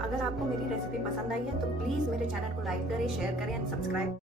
अगर आपको मेरी रेसिपी पसंद आई है तो प्लीज़ मेरे चैनल को लाइक करें, शेयर करें एंड सब्सक्राइब